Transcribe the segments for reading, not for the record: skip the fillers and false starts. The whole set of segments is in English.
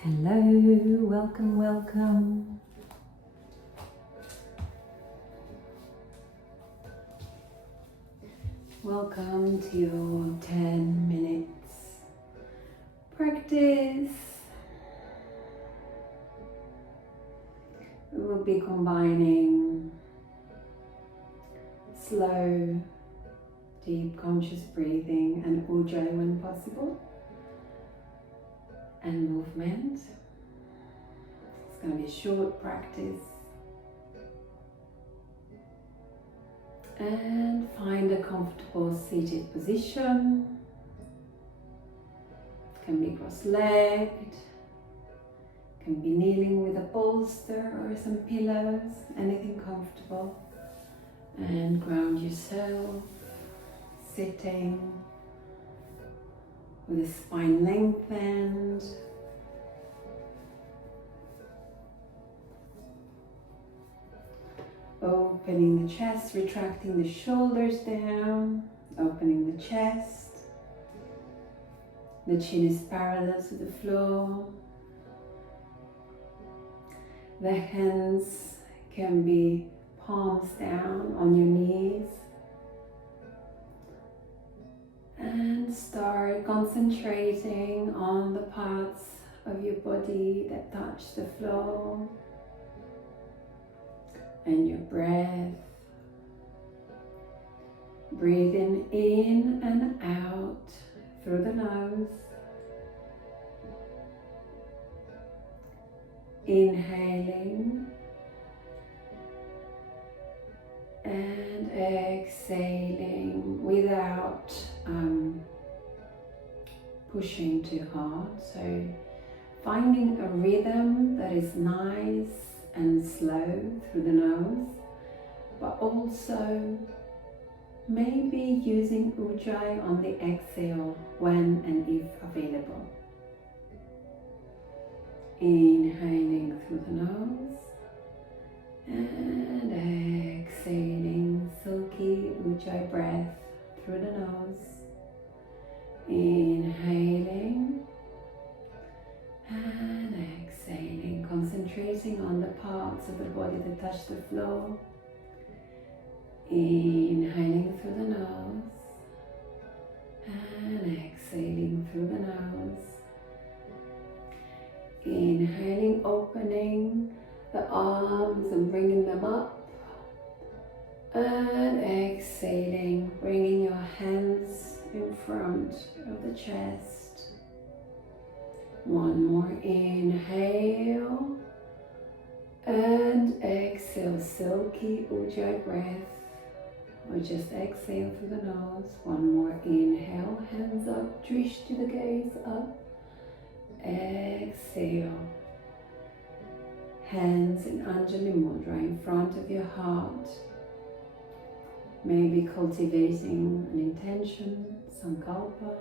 Hello, welcome, welcome. Welcome to your 10 minutes practice. We will be combining slow, deep conscious breathing and ujjayi when possible, and movement. It's going to be a short practice. And find a comfortable seated position. Can be cross-legged, can be kneeling with a bolster or some pillows, anything comfortable. And ground yourself, sitting with the spine lengthened. Opening the chest, retracting the shoulders down, opening the chest. The chin is parallel to the floor. The hands can be palms down on your knees. And start concentrating on the parts of your body that touch the floor. And your breath. Breathing in and out through the nose. Inhaling and exhaling without pushing too hard. So finding a rhythm that is nice and slow through the nose, but also maybe using ujjayi on the exhale when and if available. Inhaling through the nose and exhaling silky ujjayi breath through the nose. Inhaling and exhaling, concentrating on the parts of the body that touch the floor. Inhaling through the nose and exhaling through the nose. Inhaling, opening the arms and bringing them up. And exhaling, bringing your hands in front of the chest. One more inhale and exhale, silky ujjayi breath, or just exhale through the nose. One more inhale, hands up, drishti the gaze up. Exhale, hands in Anjali Mudra in front of your heart. Maybe cultivating an intention, sankalpa.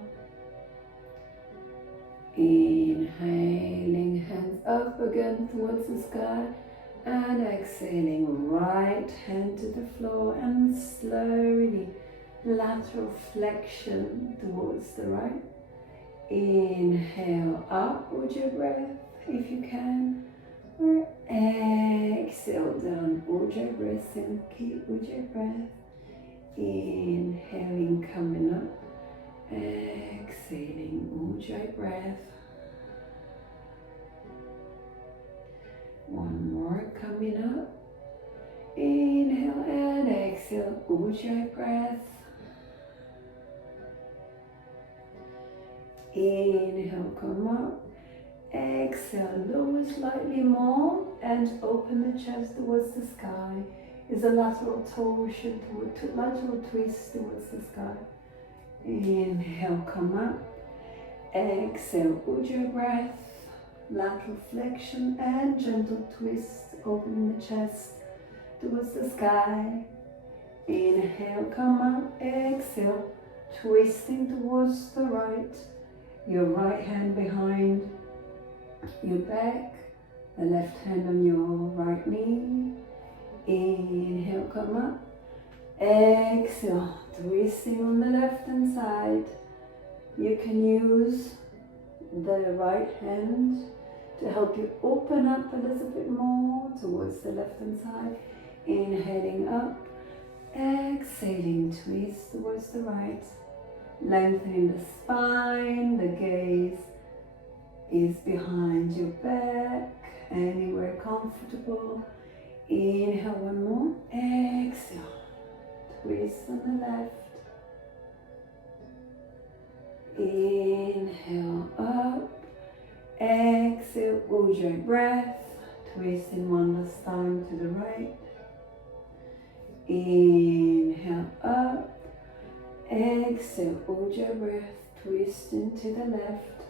Inhaling, hands up again towards the sky, and exhaling, right hand to the floor, and slowly lateral flexion towards the right. Inhale up, ujjayi breath if you can, or exhale down, ujjayi breath, silky ujjayi breath. Inhaling, coming up. Exhaling, ujjayi breath. One more coming up. Inhale and exhale, ujjayi breath. Inhale, come up. Exhale, lower slightly more and open the chest towards the sky. Is a lateral torsion, lateral twist towards the sky. Inhale, come up. Exhale, ujjayi breath. Lateral flexion and gentle twist, opening the chest towards the sky. Inhale, come up. Exhale, twisting towards the right. Your right hand behind your back, the left hand on your right knee. Inhale, come up. Exhale, twisting on the left hand side. You can use the right hand to help you open up a little bit more towards the left hand side. Inhaling up, exhaling, twist towards the right, lengthening the spine, the gaze is behind your back, anywhere comfortable. Inhale one more, exhale, twist on the left, inhale up, exhale, ujjayi breath, twisting one last time to the right, inhale up, exhale, ujjayi breath, twisting to the left,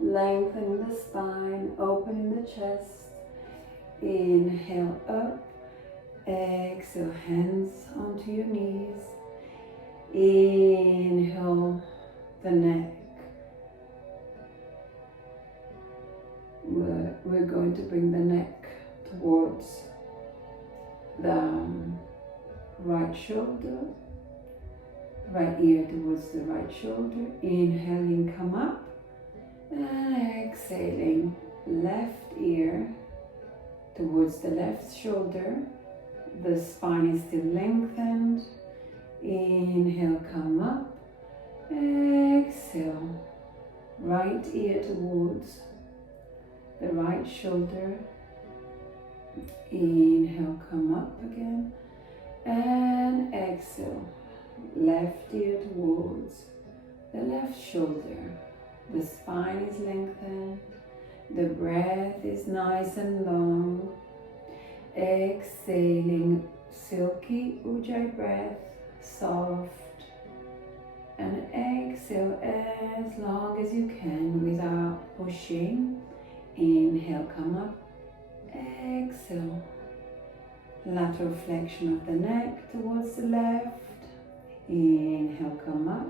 lengthening the spine, opening the chest, inhale up, exhale, hands onto your knees, inhale the neck. We're going to bring the neck towards the right shoulder, right ear towards the right shoulder. Inhaling, come up, and exhaling, left ear towards the left shoulder. The spine is still lengthened. Inhale, come up, exhale, right ear towards the right shoulder. Inhale, come up again, and exhale, left ear towards the left shoulder. The spine is lengthened, the breath is nice and long. Exhaling, silky ujjayi breath, soft, and exhale as long as you can without pushing. Inhale, come up, exhale, lateral flexion of the neck towards the left. Inhale, come up,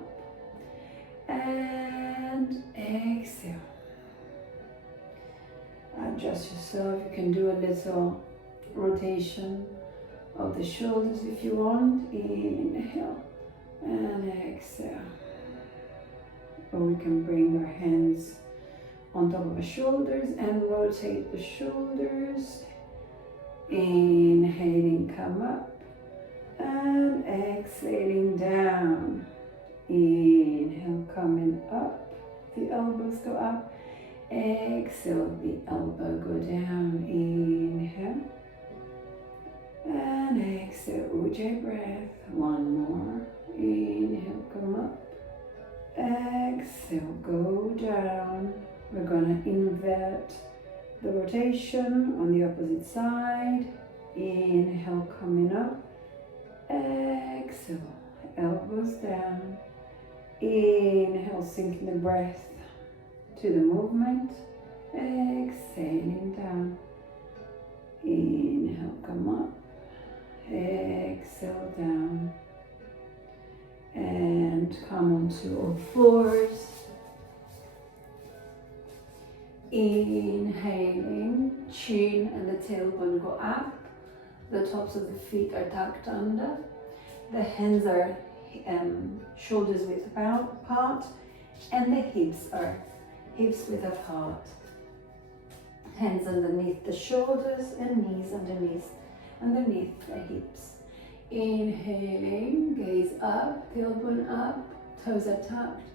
and exhale. Adjust yourself. You can do a little rotation of the shoulders if you want. Inhale and exhale. Or we can bring our hands on top of the shoulders and rotate the shoulders. Inhaling, come up, and exhaling down. Inhale, coming up, the elbows go up. Exhale, the elbow go down. Inhale and exhale, ujjayi breath. One more. Inhale, come up. Exhale, go down. We're gonna invert the rotation on the opposite side. Inhale, coming up. Exhale, elbows down. Inhale, sinking the breath to the movement. Exhaling down. Inhale, come up. Exhale down. And come onto all fours. Inhaling, chin and the tailbone go up. The tops of the feet are tucked under. The hands are shoulders width apart, and the hips are hips width apart. Hands underneath the shoulders and knees underneath the hips. Inhaling, gaze up, tailbone up, toes are tucked.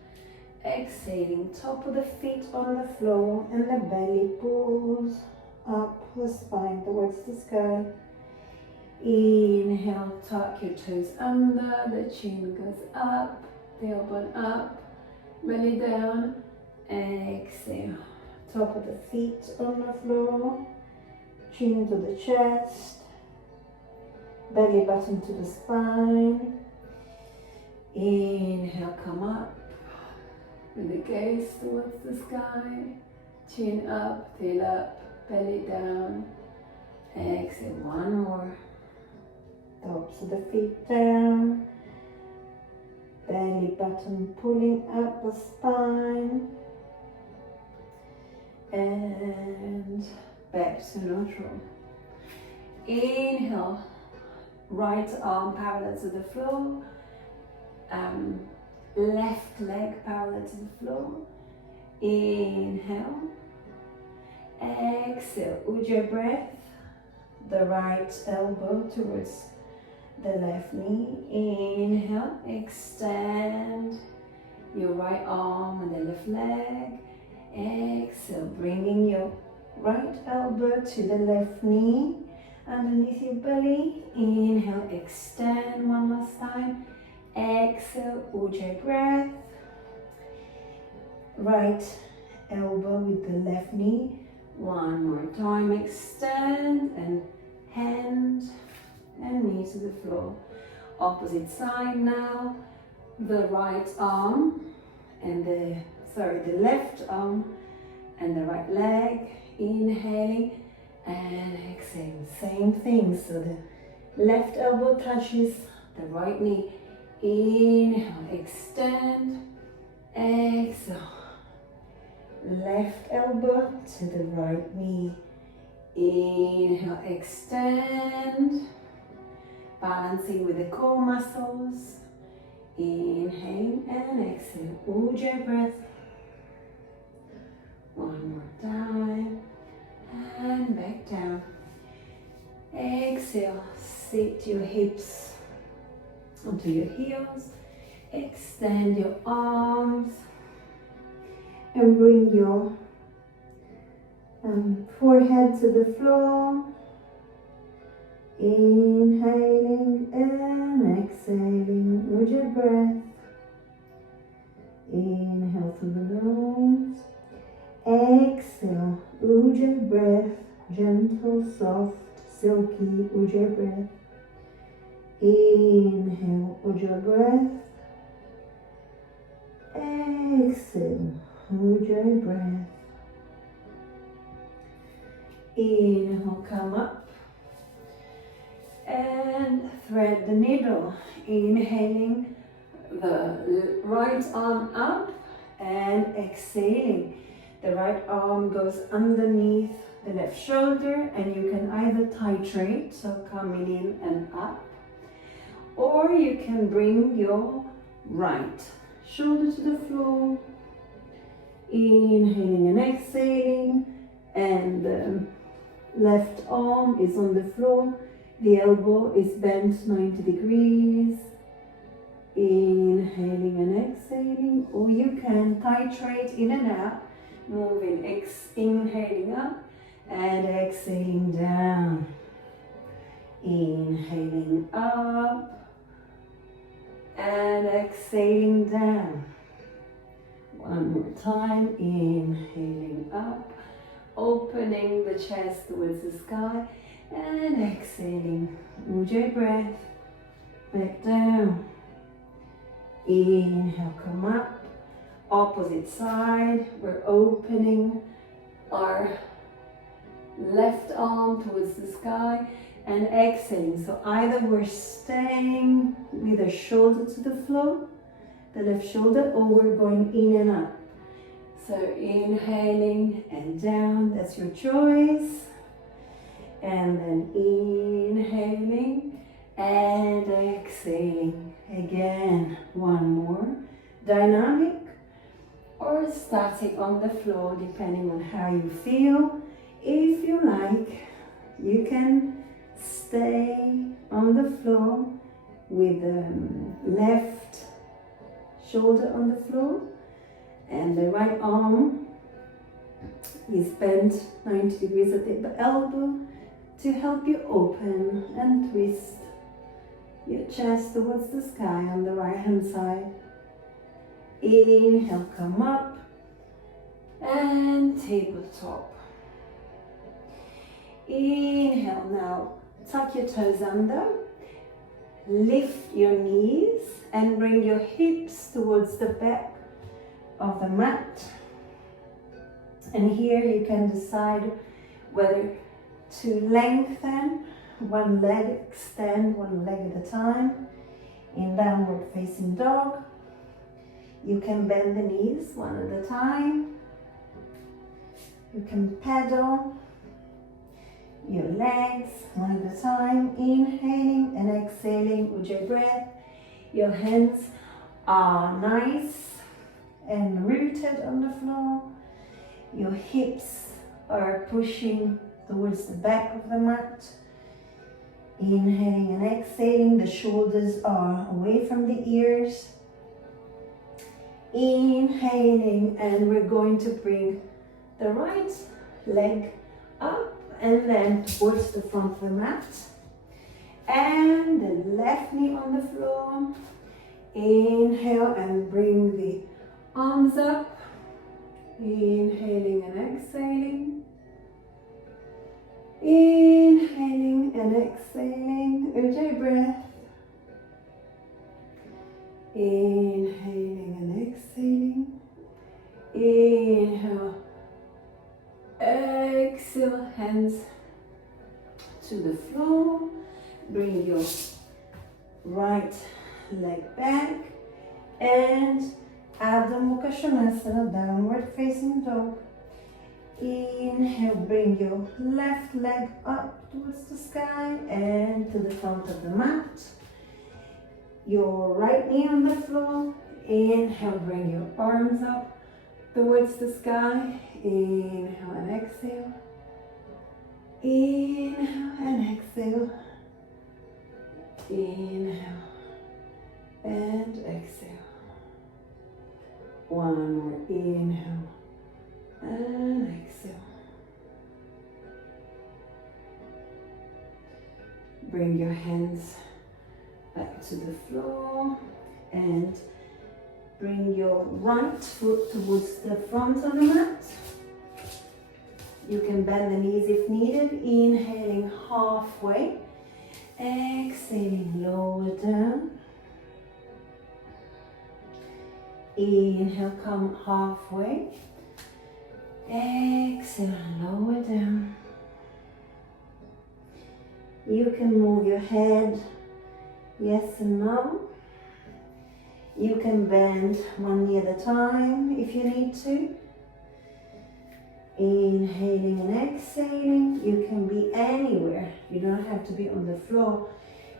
Exhaling, top of the feet on the floor and the belly pulls up the spine towards the sky. Inhale, tuck your toes under, the chin goes up, tailbone up, belly down. Exhale, top of the feet on the floor, chin to the chest, belly button to the spine. Inhale, come up with the gaze towards the sky, chin up, tail up, belly down. Exhale, one more. Tops of the feet down, belly button pulling up the spine, and back to neutral. Inhale, right arm parallel to the floor, left leg parallel to the floor. Inhale, Exhale, ujjayi breath. The right elbow towards the left knee. Inhale, extend your right arm and the left leg. Exhale, bringing your right elbow to the left knee underneath your belly. Inhale, extend one last time. Exhale, ujjayi breath. Right elbow with the left knee. One more time, extend and hand and knee to the floor. Opposite side now. The right arm and the left arm and the right leg. Inhaling and exhaling. Same thing. So the left elbow touches the right knee. Inhale, extend, exhale. Left elbow to the right knee. Inhale, extend. Balancing with the core muscles. Inhale and exhale. Ujjayi breath. One more time. And back down. Exhale. Sit your hips onto your heels. Extend your arms. And bring your forehead to the floor. Inhaling and exhaling. Ujjayi breath. Inhale through the nose. Exhale. Ujjayi breath. Gentle, soft, silky ujjayi breath. Inhale. Ujjayi breath. Exhale. Ujjayi breath. Inhale, come up and thread the needle. Inhaling the right arm up and exhaling. The right arm goes underneath the left shoulder and you can either titrate, so coming in and up, or you can bring your right shoulder to the floor. Inhaling and exhaling, and the left arm is on the floor. The elbow is bent 90 degrees. Inhaling and exhaling, or you can titrate in and out, moving, inhaling up and exhaling down. Inhaling up and exhaling down. One more time, inhaling up, opening the chest towards the sky and exhaling. Ujjayi breath, back down. Inhale, come up, opposite side. We're opening our left arm towards the sky and exhaling. So either we're staying with the shoulder to the floor, the left shoulder, or we're going in and up. So inhaling and down, that's your choice. And then inhaling and exhaling. Again, one more. Dynamic or static on the floor, depending on how you feel. If you like, you can stay on the floor with the left shoulder on the floor and the right arm is bent 90 degrees at the elbow to help you open and twist your chest towards the sky on the right hand side. Inhale, come up and tabletop. Inhale, now tuck your toes under, lift your knees and bring your hips towards the back of the mat. And here you can decide whether to lengthen one leg, extend one leg at a time in downward facing dog. You can bend the knees one at a time. You can pedal your legs one at a time, inhaling and exhaling, ujjayi breath. Your hands are nice and rooted on the floor. Your hips are pushing towards the back of the mat. Inhaling and exhaling, the shoulders are away from the ears. Inhaling, and we're going to bring the right leg up and then towards the front of the mat. And the left knee on the floor. Inhale and bring the arms up. Inhaling and exhaling. Inhaling and exhaling. Ujjayi breath. Inhaling and exhaling. Inhale. Exhale. Hands to the floor. Bring your right leg back and Adho Mukha Svanasana, downward facing dog. Inhale, bring your left leg up towards the sky and to the front of the mat. Your right knee on the floor. Inhale, bring your arms up towards the sky. Inhale and exhale. Inhale and exhale. Inhale and exhale. One more. Inhale and exhale. Bring your hands back to the floor and bring your right foot towards the front of the mat. You can bend the knees if needed. Inhaling halfway. Exhaling, lower down. Inhale, come halfway. Exhale, lower down. You can move your head yes and no. You can bend one knee at a time if you need to. Inhaling and exhaling. You can be anywhere. You don't have to be on the floor.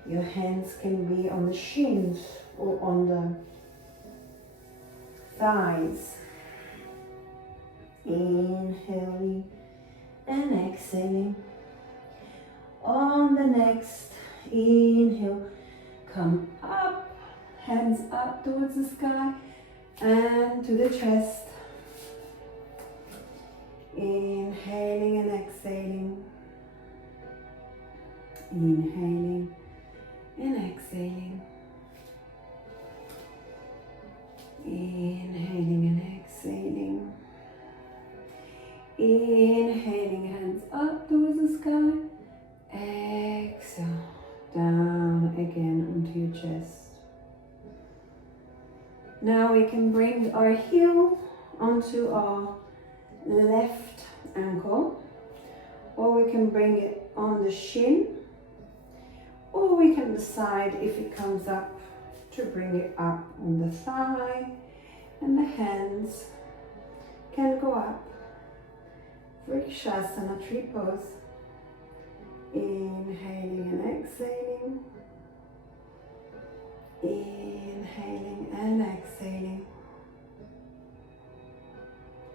Your hands can be on the shins or on the thighs. Inhaling and exhaling. On the next inhale, come up, hands up towards the sky and to the chest. Inhaling and exhaling. Inhaling and exhaling. Inhaling and exhaling. Inhaling, hands up towards the sky. Exhale, down again onto your chest. Now we can bring our heel onto our left ankle, or we can bring it on the shin, or we can decide if it comes up to bring it up on the thigh, and the hands can go up. Vrikshasana, tree pose. Inhaling and exhaling. Inhaling and exhaling.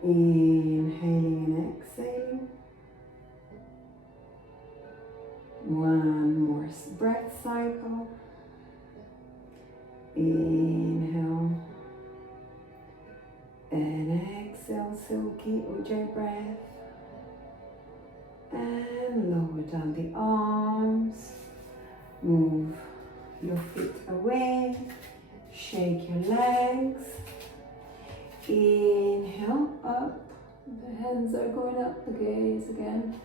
Inhaling and exhaling. One more breath cycle. Inhale and exhale, silky ujjayi breath. And lower down the arms. Move your feet away. Shake your legs. Inhale, up. The hands are going up, the gaze again.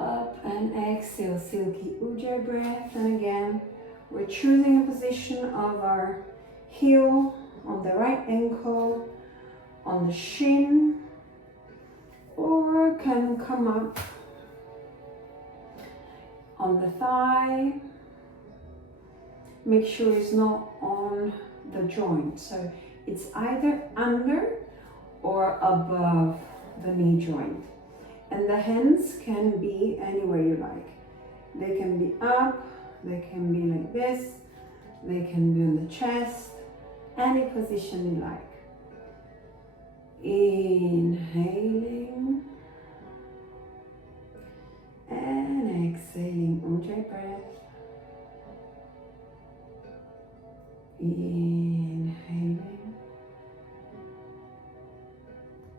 Up and exhale, silky ujjayi breath. And again, we're choosing a position of our heel on the right ankle, on the shin, or can come up on the thigh. Make sure it's not on the joint. So it's either under or above the knee joint. And the hands can be anywhere you like. They can be up, they can be like this, they can be on the chest, any position you like. Inhaling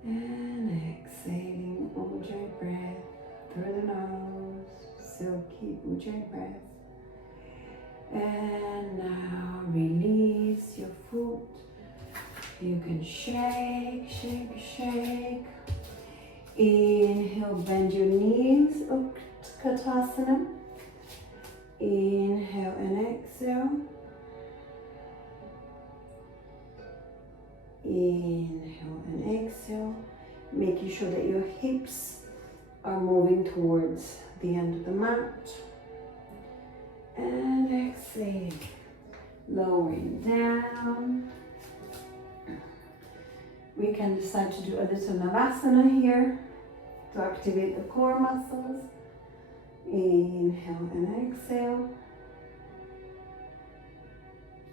And exhaling ujjayi breath through the nose. Silky ujjayi breath. And now release your foot. You can shake, shake, shake. Inhale, bend your knees, Utkatasana. Inhale and exhale. Inhale and exhale. Making sure that your hips are moving towards the end of the mat. And exhale. Lowering down. We can decide to do a little Navasana here to activate the core muscles. Inhale and exhale.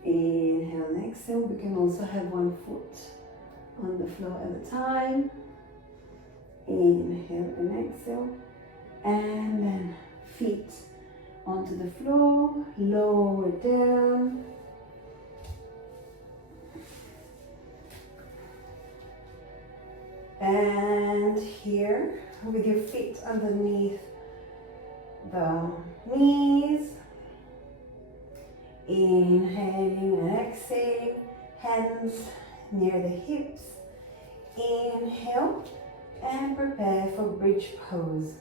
Inhale and exhale. We can also have one foot on the floor at a time. Inhale and exhale. And then feet onto the floor. Lower down. And here, with your feet underneath the knees, inhaling and exhaling, hands near the hips. Inhale and prepare for bridge pose.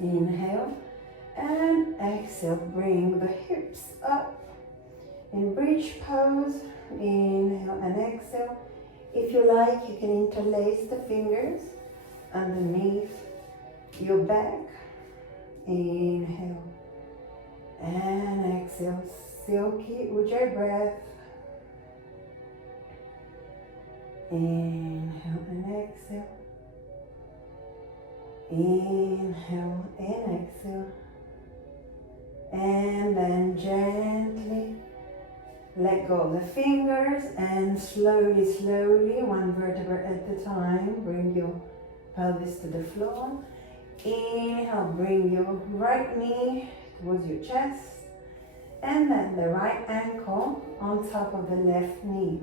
Inhale and exhale, bring the hips up in bridge pose. Inhale and exhale. If you like, you can interlace the fingers underneath your back. Inhale and exhale. Silky ujjayi breath. Inhale and exhale. Inhale and exhale. And then gently let go of the fingers and slowly, slowly, one vertebra at a time, bring your pelvis to the floor. Inhale, bring your right knee towards your chest and then the right ankle on top of the left knee.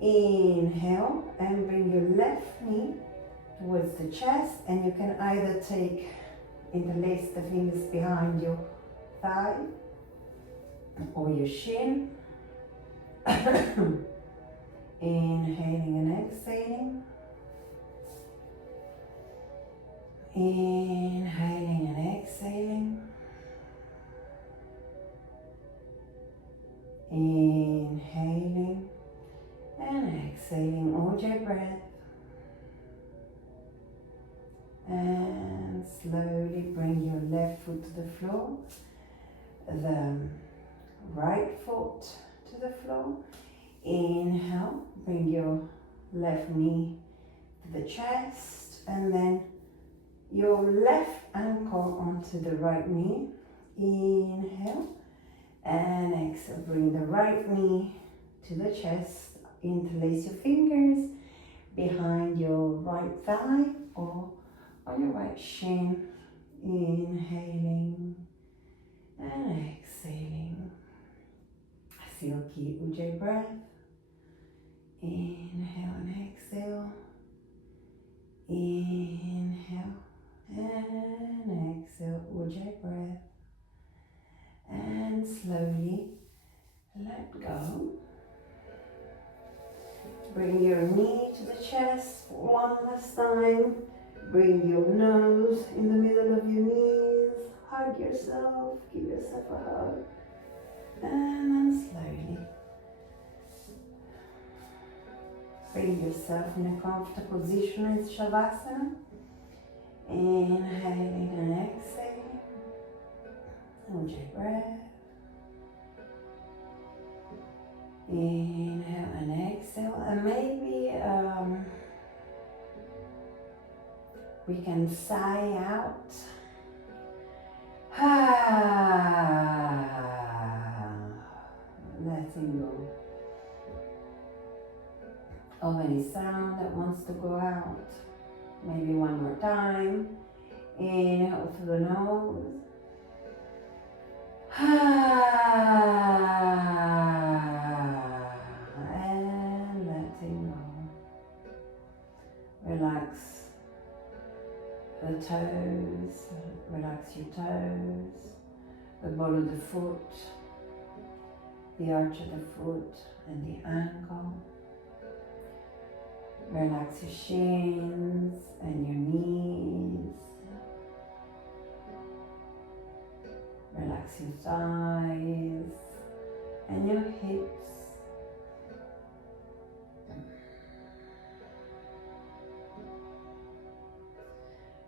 Inhale and bring your left knee towards the chest, and you can either interlace the fingers behind your thigh or your shin. Inhaling and exhaling. Inhaling and exhaling. Inhaling and exhaling ujjayi breath. And slowly bring your left foot to the floor. The right foot to the floor. Inhale, bring your left knee to the chest, and then your left ankle onto the right knee. Inhale and exhale, bring the right knee to the chest. Interlace your fingers behind your right thigh or on your right shin. Inhaling and exhaling. Silky ujjayi breath. Inhale and exhale. Inhale and exhale, ujjayi breath. And slowly let go. Bring your knee to the chest one last time. Bring your nose in the middle of your knees. Hug yourself, give yourself a hug. And then slowly bring yourself in a comfortable position in Shavasana. Inhaling and exhaling. Ujjayi breath. Inhale and exhale, and maybe we can sigh out. Letting go of any sound that wants to go out. Maybe one more time. Inhale through the nose. And letting go. Relax the toes, relax your toes, the ball of the foot, the arch of the foot and the ankle. Relax your shins and your knees. Relax your thighs and your hips.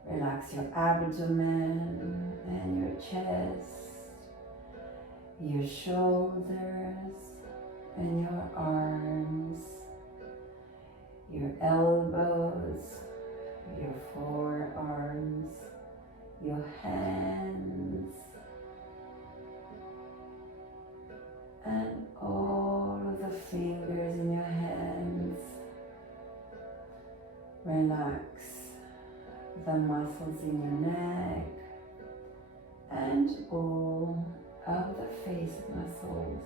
Relax your abdomen and your chest, your shoulders and your arms, your elbows, your forearms, your hands, and all of the fingers in your hands. Relax the muscles in your neck and all of the face muscles.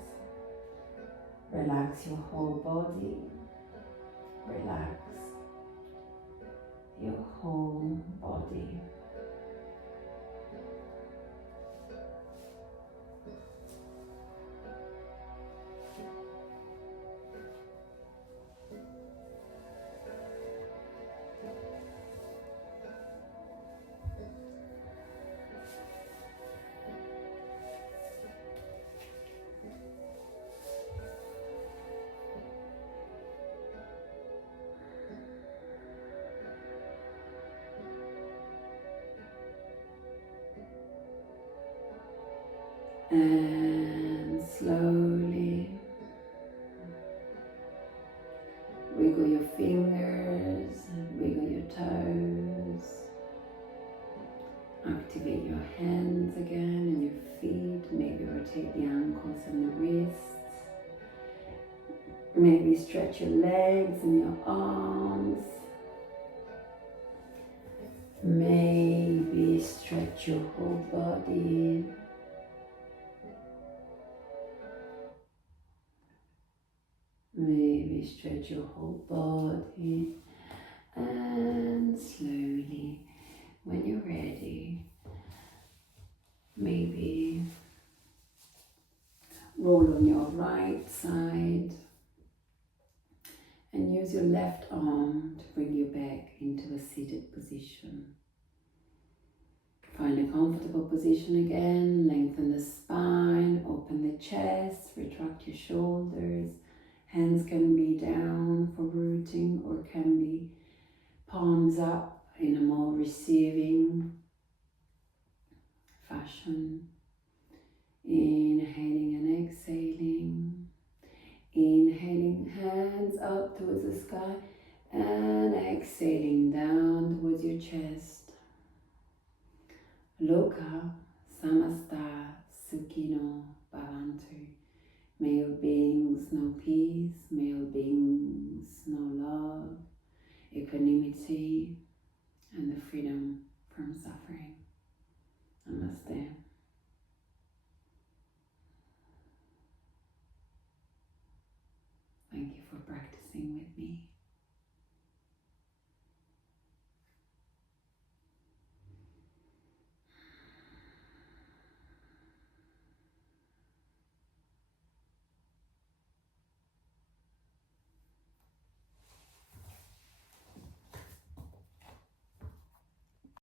Relax your whole body. Relax your whole body. And slowly wiggle your fingers, wiggle your toes, activate your hands again and your feet, maybe rotate the ankles and the wrists, maybe stretch your legs and your arms, maybe stretch your whole body. Maybe stretch your whole body, and slowly, when you're ready, maybe roll on your right side and use your left arm to bring you back into a seated position. Find a comfortable position again, lengthen the spine, open the chest, retract your shoulders. Hands can be down for rooting or can be palms up in a more receiving fashion. Inhaling and exhaling. Inhaling, hands up towards the sky and exhaling down towards your chest. Loka samasta sukhino bhavantu. May all beings know peace, may all beings know love, equanimity, and the freedom from suffering. Namaste.